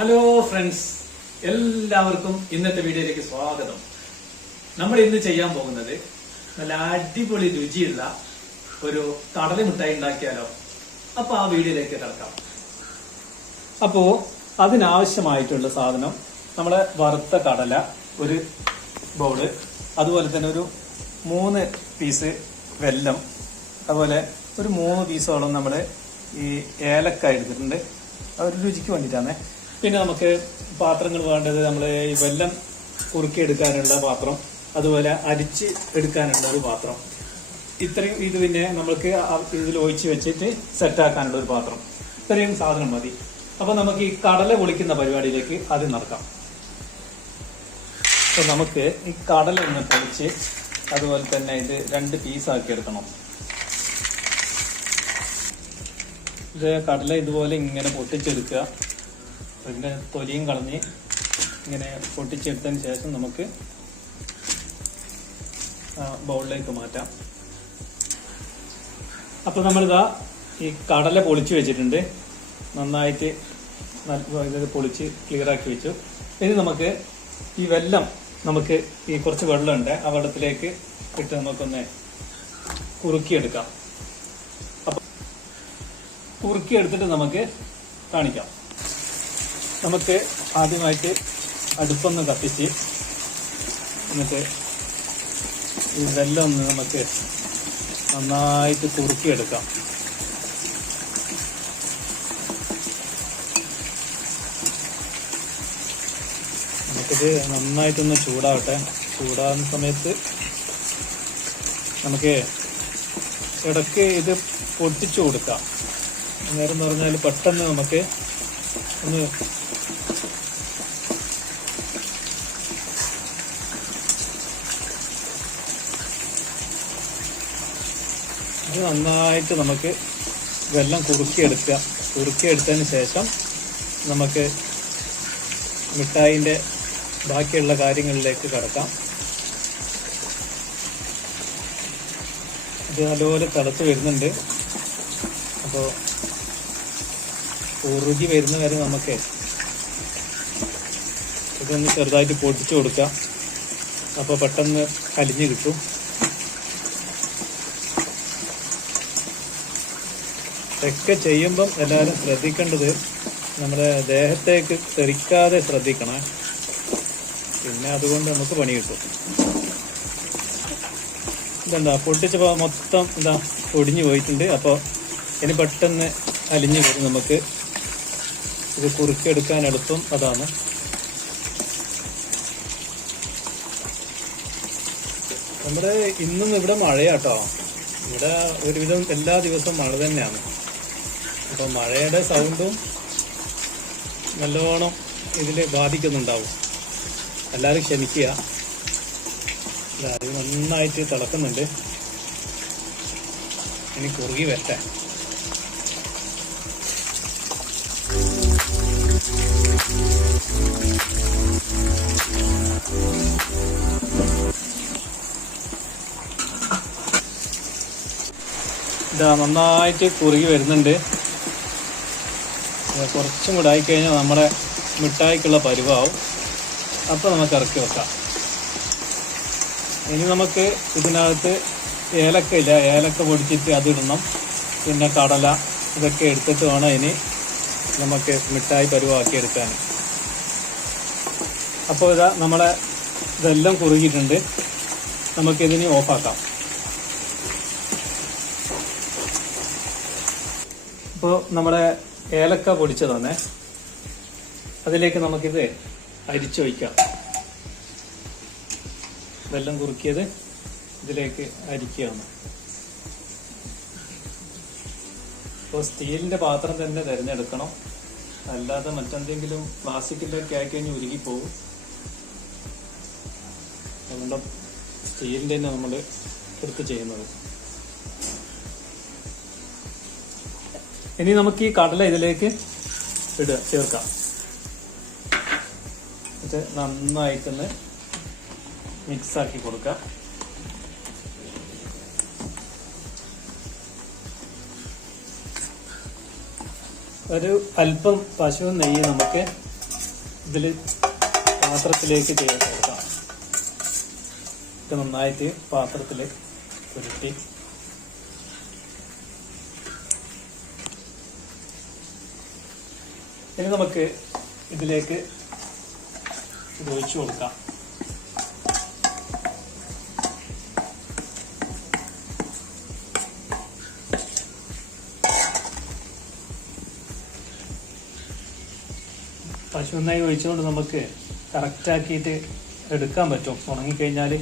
Hello friends, എല്ലാവർക്കും ഇന്നത്തെ വീഡിയോയിലേക്ക് സ്വാഗതം. നമ്മൾ ഇന്ന് ചെയ്യാൻ പോകുന്നത് നല്ല അടിപൊളി രുചിയുള്ള ഒരു കടല മിഠായി ഉണ്ടാക്കിയാലോ. അപ്പൊ ആ വീഡിയോയിലേക്ക് കിടക്കാം. അപ്പോ അതിനാവശ്യമായിട്ടുള്ള സാധനം നമ്മളെ വറുത്ത കടല ഒരു ബൗള്, അതുപോലെ തന്നെ ഒരു 3 പീസ് വെല്ലം, അതുപോലെ ഒരു 3 പീസോളം നമ്മൾ ഈ ഏലക്ക എടുത്തിട്ടുണ്ട്. ഒരു രുചിക്ക് വേണ്ടിയിട്ടാണ്. പിന്നെ നമുക്ക് പാത്രങ്ങൾ വേണ്ടത് നമ്മൾ ഈ വെല്ലം കുറുക്കി എടുക്കാനുള്ള പാത്രം, അതുപോലെ അരിച്ച് എടുക്കാനുള്ള ഒരു പാത്രം, ഇത്രയും ഇത് പിന്നെ നമ്മൾക്ക് ഇതിൽ ഒഴിച്ച് വെച്ചിട്ട് സെറ്റാക്കാനുള്ള ഒരു പാത്രം. ഇത്രയും സാധനം മതി. അപ്പൊ നമുക്ക് ഈ കടല പൊളിക്കുന്ന പരിപാടിയിലേക്ക് ആദ്യം നടക്കാം. അപ്പൊ നമുക്ക് ഈ കടല ഒന്ന് പൊളിച്ച് അതുപോലെ തന്നെ ഇത് 2 പീസാക്കി എടുക്കണം. ഇത് കടല ഇതുപോലെ ഇങ്ങനെ പൊട്ടിച്ചെടുക്കുക. അതിൻ്റെ തൊലിയും കളഞ്ഞ് ഇങ്ങനെ പൊട്ടിച്ചെടുത്തതിന് ശേഷം നമുക്ക് ബൗളിലേക്ക് മാറ്റാം. അപ്പോൾ നമ്മളിതാ ഈ കടല പൊളിച്ച് വെച്ചിട്ടുണ്ട്. നന്നായിട്ട് ഇത് പൊളിച്ച് ക്ലിയറാക്കി വെച്ചു. ഇനി നമുക്ക് ഈ വെല്ലം, നമുക്ക് ഈ കുറച്ച് വെള്ളമുണ്ട്, ആ വെള്ളത്തിലേക്ക് ഇട്ട് നമുക്കൊന്ന് കുറുക്കിയെടുക്കാം. അപ്പം കുറുക്കിയെടുത്തിട്ട് നമുക്ക് കാണിക്കാം. നമുക്ക് ആദ്യമായിട്ട് അടുപ്പൊന്ന് കത്തിച്ച് എന്നിട്ട് ഈ വെല്ലം ഒന്ന് നമുക്ക് നന്നായിട്ട് കുറുക്കിയെടുക്കാം. നമുക്കിത് നന്നായിട്ടൊന്ന് ചൂടാവട്ടെ. ചൂടാകുന്ന സമയത്ത് നമുക്ക് ഇടയ്ക്ക് ഇത് പൊട്ടിച്ചു കൊടുക്കാം. നേരം പറഞ്ഞാൽ പെട്ടെന്ന് നമുക്ക് ഒന്ന് ഇത് നന്നായിട്ട് നമുക്ക് വെല്ലം കുറുക്കിയെടുക്കുക. കുറുക്കിയെടുത്തതിന് ശേഷം നമുക്ക് മിഠായിൻ്റെ ബാക്കിയുള്ള കാര്യങ്ങളിലേക്ക് കടക്കാം. ഇത് നല്ലപോലെ തിളച്ച് വരുന്നുണ്ട്. അപ്പോൾ കുറുകി വരുന്ന വരെ നമുക്ക് ഇതൊന്ന് ചെറുതായിട്ട് പൊടിച്ചു കൊടുക്കാം. അപ്പോൾ പെട്ടെന്ന് കലിഞ്ഞ് കിട്ടും. ഇതൊക്കെ ചെയ്യുമ്പം എല്ലാവരും ശ്രദ്ധിക്കേണ്ടത് നമ്മുടെ ദേഹത്തേക്ക് തെറിക്കാതെ ശ്രദ്ധിക്കണം. പിന്നെ അതുകൊണ്ട് നമുക്ക് പണി കിട്ടും. ഇതെന്താ പൊട്ടിച്ചപ്പോൾ മൊത്തം എന്താ പൊടിഞ്ഞു പോയിട്ടുണ്ട്. അപ്പോൾ ഇനി പെട്ടെന്ന് അലിഞ്ഞു വരും. നമുക്ക് ഇത് കുറുക്കിയെടുക്കാൻ എളുപ്പം അതാണ്. നമ്മുടെ ഇന്നും ഇവിടെ മഴയാട്ടോ. ഇവിടെ ഒരുവിധം എല്ലാ ദിവസവും മഴ തന്നെയാണ്. അപ്പോൾ മഴയുടെ സൗണ്ടും നല്ലോണം ഇതിൽ ബാധിക്കുന്നുണ്ടാവും. എല്ലാവരും ക്ഷമിക്കുക. അത് നന്നായിട്ട് തിളക്കുന്നുണ്ട്. ഇനി കുറുകി വരട്ടെ. ഇതാ നന്നായിട്ട് കുറുകി വരുന്നുണ്ട്. കുറച്ചും കൂടെ ആയിക്കഴിഞ്ഞാൽ നമ്മുടെ മിഠായിക്കുള്ള പരുവാവും. അപ്പോൾ നമുക്ക് ഇറക്കി വെക്കാം. ഇനി നമുക്ക് ഇതിനകത്ത് ഏലക്ക ഇല്ല, ഏലക്ക പൊടിച്ചിട്ട് അതിടണം. പിന്നെ കടല ഇതൊക്കെ എടുത്തിട്ട് വേണം ഇനി നമുക്ക് മിഠായി പരുവാക്കി എടുക്കാൻ. അപ്പോൾ ഇതാ നമ്മളെ ഇതെല്ലാം കുറുകിയിട്ടുണ്ട്. നമുക്കിതിനി ഓഫാക്കാം. ഇപ്പോൾ നമ്മുടെ ഏലക്ക പൊടിച്ചതാണ്. അതിലേക്ക് നമുക്കിത് അരിച്ചൊഴിക്കാം. വെല്ലം കുറുക്കിയത് ഇതിലേക്ക് അരിക്കുകയാണ്. ഇപ്പോൾ സ്റ്റീലിൻ്റെ പാത്രം തന്നെ തിരഞ്ഞെടുക്കണം. അല്ലാതെ മറ്റെന്തെങ്കിലും പ്ലാസ്റ്റിക്കിൻ്റെ ഒക്കെ ആയിക്കഴിഞ്ഞ് ഉരുകിപ്പോവും. അതുകൊണ്ട് സ്റ്റീലിൻ്റെ തന്നെ നമ്മൾ എടുത്ത് ചെയ്യുന്നത്. ഇനി നമുക്ക് ഈ കടല ഇതിലേക്ക് ചേർക്കാം. ഇത് നന്നായിട്ടൊന്ന് മിക്സാക്കി കൊടുക്കാം. ഒരു അല്പം പശു നെയ്യ് നമുക്ക് ഇതിൽ പാത്രത്തിലേക്ക് ചെയ്ത് കൊടുക്കാം. ഇത് നന്നായിട്ട് പാത്രത്തിൽ പുരട്ടി ഇനി നമുക്ക് ഇതിലേക്ക് ഇത് ഒഴിച്ചു കൊടുക്കാം. പശുവിനായി ഒഴിച്ചുകൊണ്ട് നമുക്ക് കറക്റ്റാക്കിയിട്ട് എടുക്കാൻ പറ്റും. ഉണങ്ങിക്കഴിഞ്ഞാൽ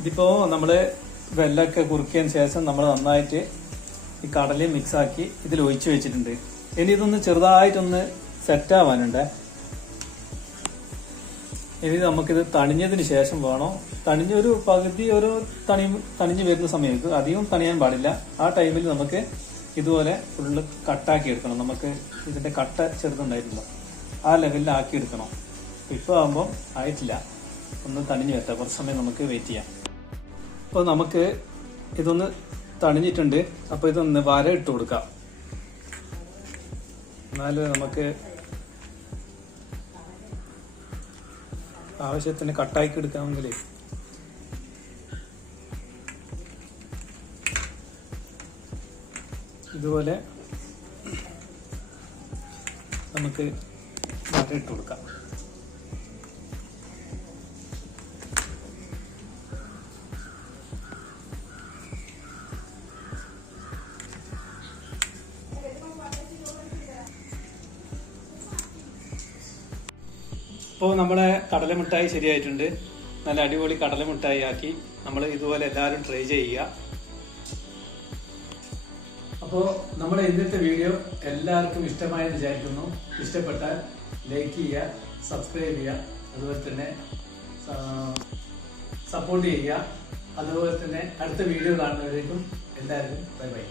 ഇതിപ്പോൾ നമ്മൾ വെല്ലമൊക്കെ കുറുക്കിയതിന് ശേഷം നമ്മൾ നന്നായിട്ട് ഈ കടലയും മിക്സാക്കി ഇതിൽ ഒഴിച്ചു വെച്ചിട്ടുണ്ട്. ഇനി ഇതൊന്ന് ചെറുതായിട്ടൊന്ന് സെറ്റാവാനുണ്ട്. ഇനി നമുക്കിത് തണിഞ്ഞതിന് ശേഷം വേണം, തണിഞ്ഞൊരു പകുതി ഒരു തണിഞ്ഞ് വരുന്ന സമയത്ത് അധികം തണിയാൻ പാടില്ല. ആ ടൈമിൽ നമുക്ക് ഇതുപോലെ ഫുള്ള് കട്ടാക്കി എടുക്കണം. നമുക്ക് ഇതിന്റെ കട്ട ചെറുതുണ്ടായിട്ടില്ല, ആ ലെവലിൽ ആക്കി എടുക്കണം. ഇപ്പോൾ ആകുമ്പോൾ ആയിട്ടില്ല, ഒന്ന് തണിഞ്ഞ് വരട്ടെ, കുറച്ച് സമയം നമുക്ക് വെയിറ്റ് ചെയ്യാം. അപ്പോൾ നമുക്ക് ഇതൊന്ന് തണിഞ്ഞിട്ടുണ്ട്. അപ്പോൾ ഇതൊന്ന് വര ഇട്ട് കൊടുക്കാം. എന്നാലും നമുക്ക് ആവശ്യത്തിന് കട്ടാക്കി എടുക്കാമെങ്കിൽ ഇതുപോലെ നമുക്ക് വര ഇട്ട് കൊടുക്കാം. ഇപ്പോൾ നമ്മളെ കടലമിഠായി ശരിയായിട്ടുണ്ട്. നല്ല അടിപൊളി കടലമിഠായി ആക്കി നമ്മൾ ഇതുപോലെ എല്ലാവരും ട്രൈ ചെയ്യുക. അപ്പോൾ നമ്മുടെ ഇന്നത്തെ വീഡിയോ എല്ലാവർക്കും ഇഷ്ടമായെന്ന് വിചാരിക്കുന്നു. ഇഷ്ടപ്പെട്ടാൽ ലൈക്ക് ചെയ്യുക, സബ്സ്ക്രൈബ് ചെയ്യുക, അതുപോലെ തന്നെ സപ്പോർട്ട് ചെയ്യുക. അതുപോലെ തന്നെ അടുത്ത വീഡിയോ കാണുന്നവരേക്കും എല്ലാവർക്കും ബൈ ബൈ.